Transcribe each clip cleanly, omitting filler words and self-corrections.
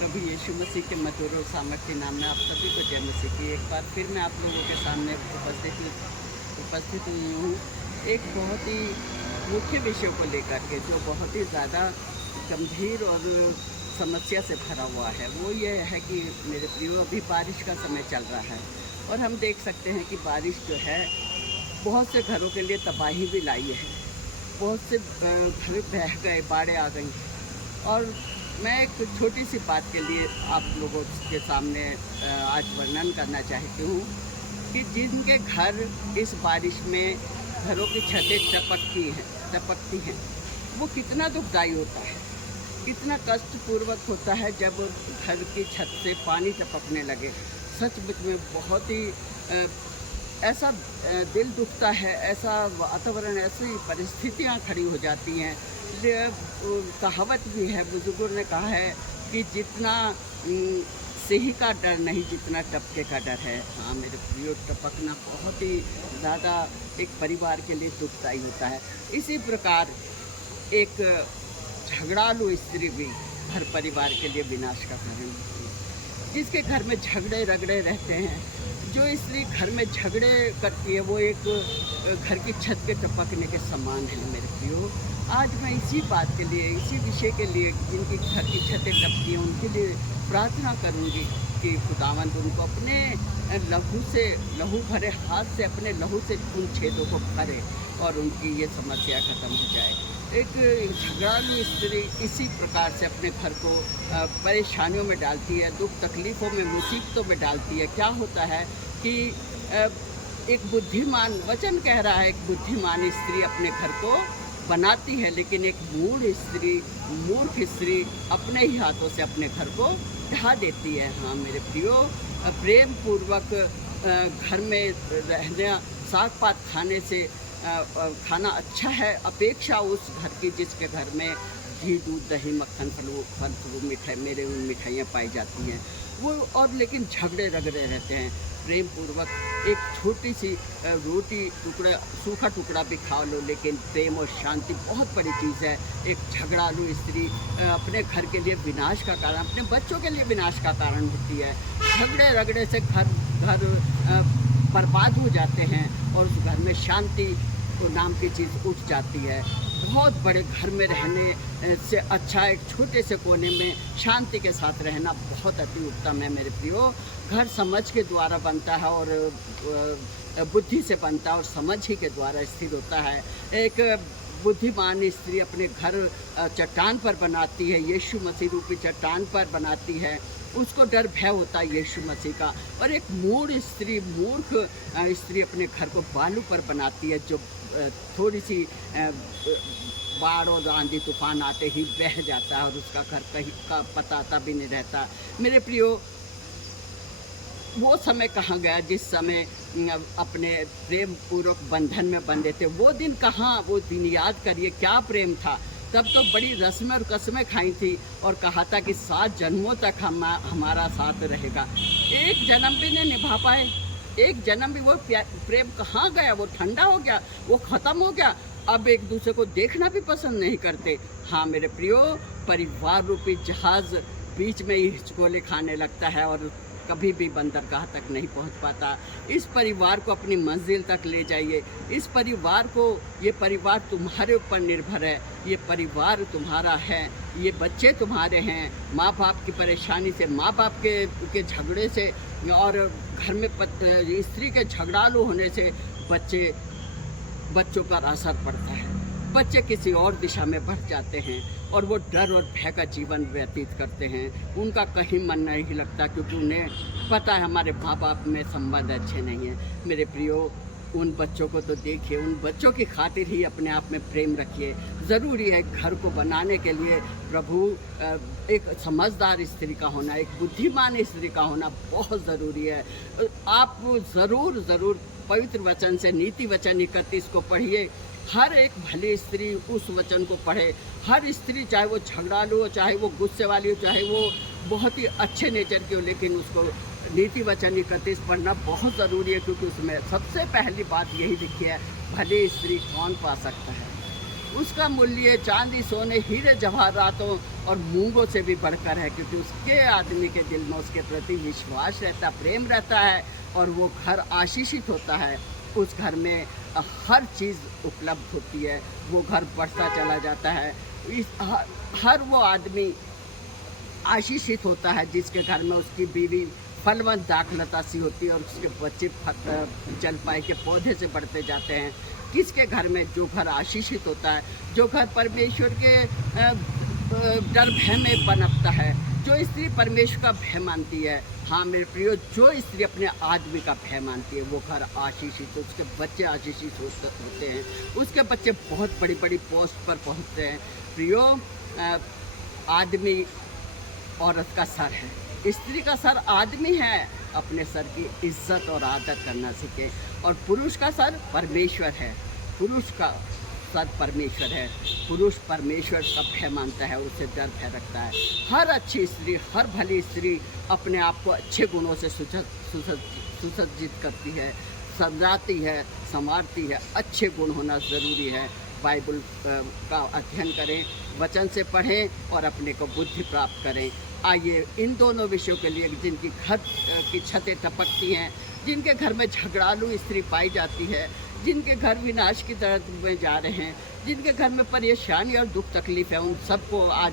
प्रभु यीशु मसीह के मधुर और सामर्थ्य नाम में आप सभी को जय मसीह की। एक बार फिर मैं आप लोगों के सामने उपस्थित हुई हूँ एक बहुत ही मुख्य विषय को लेकर के, जो बहुत ही ज़्यादा गंभीर और समस्या से भरा हुआ है। वो ये है कि मेरे प्रियो, अभी बारिश का समय चल रहा है और हम देख सकते हैं कि बारिश जो है बहुत से घरों के लिए तबाही भी लाई है। बहुत से घर बह गए, बाढ़ें आ गई। और मैं एक छोटी सी बात के लिए आप लोगों के सामने आज वर्णन करना चाहती हूँ कि जिनके घर इस बारिश में घरों की छतें टपकती हैं, वो कितना दुखदाई होता है, कितना कष्टपूर्वक होता है जब घर की छत से पानी टपकने लगे। सचमुच में बहुत ही ऐसा दिल दुखता है, ऐसा वातावरण, ऐसी परिस्थितियाँ खड़ी हो जाती हैं। कहावत भी है, बुजुर्गों ने कहा है कि जितना सिंह का डर नहीं, जितना टपके का डर है। हाँ मेरे प्रियो, टपकना बहुत ही ज़्यादा एक परिवार के लिए दुखदाई होता है। इसी प्रकार एक झगड़ालू स्त्री भी हर परिवार के लिए विनाश का कारण होती है। जिसके घर में झगड़े रगड़े रहते हैं, जो स्त्री घर में झगड़े करती है, वो एक घर की छत के टपकने के समान है। मेरे प्रियो, आज मैं इसी बात के लिए, इसी विषय के लिए, जिनकी घर की छतें टपकी हैं, उनके लिए प्रार्थना करूंगी कि खुदावंद उनको अपने लहू भरे हाथ से, अपने लहू से उन छेदों को भरे और उनकी ये समस्या खत्म हो जाए। एक झगड़ालू स्त्री इसी प्रकार से अपने घर को परेशानियों में डालती है, दुख तकलीफ़ों में, मुसीबतों में डालती है। क्या होता है कि एक बुद्धिमान, वचन कह रहा है, एक बुद्धिमान स्त्री अपने घर को बनाती है, लेकिन एक मूर्ख स्त्री अपने ही हाथों से अपने घर को ढा देती है। हाँ मेरे प्रियो, प्रेम पूर्वक घर में रहना, साग पात खाने से खाना अच्छा है, अपेक्षा उस घर की जिसके घर में घी, दूध, दही, मक्खन, फल मिठाइयाँ पाई जाती हैं वो। और लेकिन झगड़े रगड़े रहते हैं। प्रेम पूर्वक एक छोटी सी रोटी टुकड़ा, सूखा टुकड़ा भी खा लो, लेकिन प्रेम और शांति बहुत बड़ी चीज़ है। एक झगड़ालू स्त्री अपने घर के लिए विनाश का कारण, अपने बच्चों के लिए विनाश का कारण होती है। झगड़े रगड़े से घर बर्बाद हो जाते हैं और उस घर में शांति तो नाम की चीज़ उठ जाती है। बहुत बड़े घर में रहने से अच्छा एक छोटे से कोने में शांति के साथ रहना बहुत अति उत्तम है। मेरे प्रियो, घर समझ के द्वारा बनता है और बुद्धि से बनता है और समझ ही के द्वारा स्थिर होता है। एक बुद्धिमान स्त्री अपने घर चट्टान पर बनाती है, यीशु मसीह रूपी चट्टान पर बनाती है। उसको डर भय होता है यीशु मसीह का। और एक मूर्ख स्त्री अपने घर को बालू पर बनाती है, जो थोड़ी सी बाढ़ और आंधी तूफान आते ही बह जाता है और उसका घर कहीं का पता भी नहीं रहता। मेरे प्रियो, वो समय कहाँ गया जिस समय अपने प्रेम पूर्वक बंधन में बंधे थे? वो दिन कहाँ? वो दिन याद करिए, क्या प्रेम था। तब तो बड़ी रस्में और कसमें खाई थी और कहा था कि 7 जन्मों तक हमारा साथ रहेगा। एक जन्म भी नहीं निभा पाए, एक जन्म भी। वो प्रेम कहाँ गया? वो ठंडा हो गया, वो ख़त्म हो गया। अब एक दूसरे को देखना भी पसंद नहीं करते। हाँ मेरे प्रियो, परिवार रूपी जहाज़ बीच में ही हिचकोले खाने लगता है और कभी भी बंदरगाह तक नहीं पहुंच पाता। इस परिवार को अपनी मंजिल तक ले जाइए। इस परिवार को, ये परिवार तुम्हारे ऊपर निर्भर है, ये परिवार तुम्हारा है, ये बच्चे तुम्हारे हैं। माँ बाप की परेशानी से, माँ बाप के झगड़े से और घर में स्त्री के झगड़ालू होने से बच्चों पर असर पड़ता है। बच्चे किसी और दिशा में बढ़ जाते हैं और वो डर और भय का जीवन व्यतीत करते हैं। उनका कहीं मन नहीं लगता, क्योंकि उन्हें पता है हमारे माँ बाप में संबंध अच्छे नहीं हैं। मेरे प्रियो, उन बच्चों को तो देखिए, उन बच्चों की खातिर ही अपने आप में प्रेम रखिए। ज़रूरी है घर को बनाने के लिए प्रभु एक समझदार स्त्री का होना, एक बुद्धिमान स्त्री का होना बहुत ज़रूरी है। आप ज़रूर पवित्र वचन से नीति वचन 31 को पढ़िए। हर एक भली स्त्री उस वचन को पढ़े। हर स्त्री, चाहे वो झगड़ालू हो, चाहे वो गुस्से वाली हो, चाहे वो बहुत ही अच्छे नेचर की हो, लेकिन उसको नीति वचन 31 पढ़ना बहुत ज़रूरी है, क्योंकि उसमें सबसे पहली बात यही लिखी है, भली स्त्री कौन पा सकता है। उसका मूल्य चांदी सोने हीरे जवाहरातों और मूंगों से भी बढ़कर है, क्योंकि उसके आदमी के दिल में उसके प्रति विश्वास रहता, प्रेम रहता है, और वो घर आशीषित होता है। उस घर में हर चीज़ उपलब्ध होती है, वो घर बढ़ता चला जाता है। हर वो आदमी आशीषित होता है जिसके घर में उसकी बीवी फलवंत दाखलता सी होती है और उसके बच्चे जलपाई के पौधे से बढ़ते जाते हैं। किसके घर में, जो घर आशीषित होता है, जो घर परमेश्वर के डर भय में पनपता है, जो स्त्री परमेश्वर का भय मानती है। हाँ मेरे प्रियो, जो स्त्री अपने आदमी का भय मानती है वो घर आशीषित, उसके बच्चे आशीषित होते हैं, उसके बच्चे बहुत बड़ी बड़ी पोस्ट पर पहुंचते हैं। प्रियो, आदमी औरत का सर है, स्त्री का सर आदमी है। अपने सर की इज्जत और आदर करना सीखे। और पुरुष का सर परमेश्वर है, पुरुष का सर परमेश्वर है। पुरुष परमेश्वर का भय मानता है, उससे डर भय रखता है। हर अच्छी स्त्री, हर भली स्त्री अपने आप को अच्छे गुणों से सुसज्जित करती है, सजाती है, संवारती है। अच्छे गुण होना ज़रूरी है। बाइबल का अध्ययन करें, वचन से पढ़ें और अपने को बुद्धि प्राप्त करें। आइए इन दोनों विषयों के लिए, जिनकी घर की छतें टपकती हैं, जिनके घर में झगड़ालू स्त्री पाई जाती है, जिनके घर विनाश की तरफ में जा रहे हैं, जिनके घर में परेशानी और दुख तकलीफ है, उन सबको आज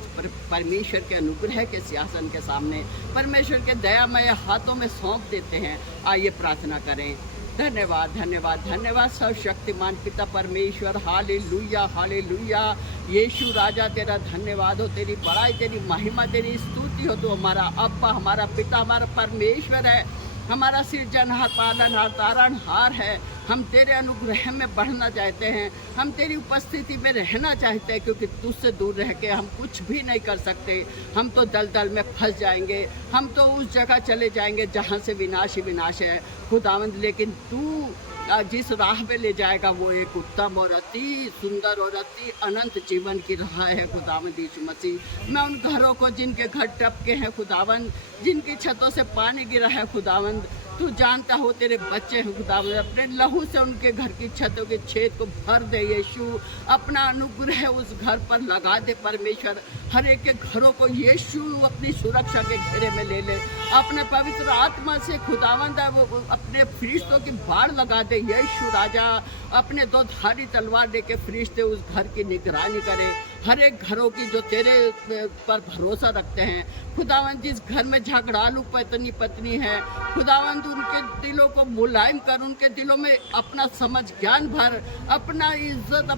परमेश्वर के अनुग्रह के सिंहासन के सामने, परमेश्वर के दयामय हाथों में सौंप देते हैं। आइए प्रार्थना करें। धन्यवाद धन्यवाद धन्यवाद सर्वशक्तिमान पिता परमेश्वर, हालेलुया हालेलुया। यीशु राजा तेरा धन्यवाद हो, तेरी बड़ाई, तेरी महिमा, तेरी स्तुति हो। तो हमारा अब्बा, हमारा पिता, हमारा परमेश्वर है, हमारा सृजनहार, पालनहार, तारणहार है। हम तेरे अनुग्रह में बढ़ना चाहते हैं, हम तेरी उपस्थिति में रहना चाहते हैं, क्योंकि तुझसे दूर रह के हम कुछ भी नहीं कर सकते। हम तो दलदल में फंस जाएंगे, हम तो उस जगह चले जाएंगे जहाँ से विनाश ही विनाश है खुदावंद। लेकिन तू जिस राह पे ले जाएगा वो एक उत्तम और अति सुंदर और अति अनंत जीवन की राह है खुदावंद यीशु मसीह। मैं उन घरों को, जिनके घर टपके हैं खुदावंद, जिनकी छतों से पानी गिरा है खुदावंद, तू जानता हो, तेरे बच्चे हैं खुदावंद, अपने लहू से उनके घर की छतों के छेद को भर दे यीशु। अपना अनुग्रह उस घर पर लगा दे परमेश्वर। हर एक के घरों को यीशु अपनी सुरक्षा के घेरे में ले ले। अपने पवित्र आत्मा से खुदावंद वो अपने फरिश्तों की बाढ़ लगा दे यीशु राजा। अपने दो धारी तलवार लेके फरिश्ते उस घर की निगरानी करे। हर एक घरों की जो तेरे पर भरोसा रखते हैं खुदावंद, जिस घर में झगड़ालू पत्नी है खुदावंद, उनके दिलों को मुलायम कर, उनके दिलों में अपना समझ ज्ञान भर, अपना इज्जत,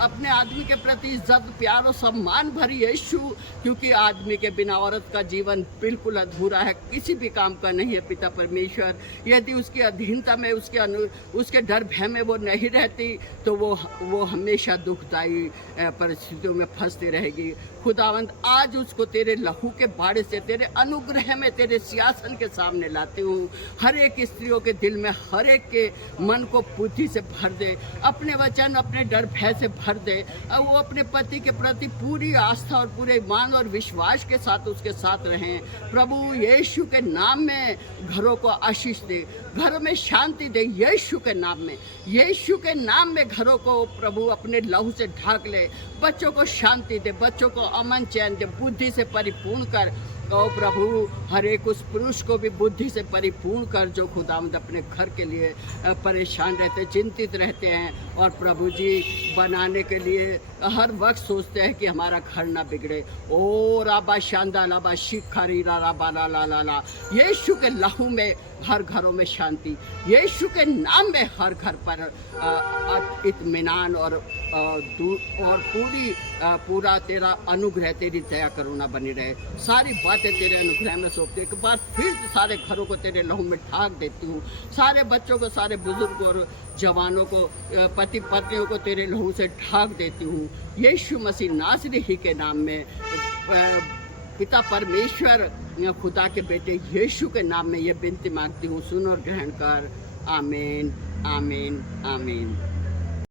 अपने आदमी के प्रति इज्जत, प्यार और सम्मान भर यीशु। क्योंकि आदमी के बिना औरत का जीवन बिल्कुल अधूरा है, किसी भी काम का नहीं है पिता परमेश्वर। यदि उसकी अधीनता में, उसके डर भय में वो नहीं रहती तो वो हमेशा दुखदायी परिस्थितियों में फंसती रहेगी खुदावंद। आज उसको तेरे लहू के बाड़े से, तेरे अनुग्रह में, तेरे सिंहासन के सामने लाती हूँ। हर एक स्त्रियों के दिल में, हर एक के मन को बुद्धि से भर दे, अपने वचन, अपने डर भय से भर दे। और वो अपने पति के प्रति पूरी आस्था और पूरे ईमान और विश्वास के साथ उसके साथ रहें। प्रभु यीशु के नाम में घरों को आशीष दे, घरों में शांति दे यीशु के नाम में। यीशु के नाम में घरों को प्रभु अपने लहू से ढाक ले। बच्चों को शांति दे, बच्चों को अमन चैन दे, बुद्धि से परिपूर्ण कर। ओ प्रभु, हर एक उस पुरुष को भी बुद्धि से परिपूर्ण कर जो खुदावंद अपने घर के लिए परेशान रहते, चिंतित रहते हैं, और प्रभु जी बनाने के लिए हर वक्त सोचते हैं कि हमारा घर ना बिगड़े। ओ राबा शांदा लाबा शिखारी राबा ला ला ला ला। यीशु के लहू में हर घरों में शांति, यीशु के नाम में हर घर पर इत्मीनान और पूरा तेरा अनुग्रह, तेरी दया करुणा बनी रहे। सारी बातें तेरे अनुग्रह में सौंपते, एक बार फिर सारे घरों को तेरे लहू में ढाक देती हूँ। सारे बच्चों को, सारे बुजुर्गों और जवानों को, पति पत्नियों को तेरे लहू से ढाक देती हूँ यीशु मसीह नासरी ही के नाम में। पिता परमेश्वर, खुदा के बेटे यीशु के नाम में ये विनती मांगती हूँ, सुन और ग्रहण कर। आमीन आमीन आमीन।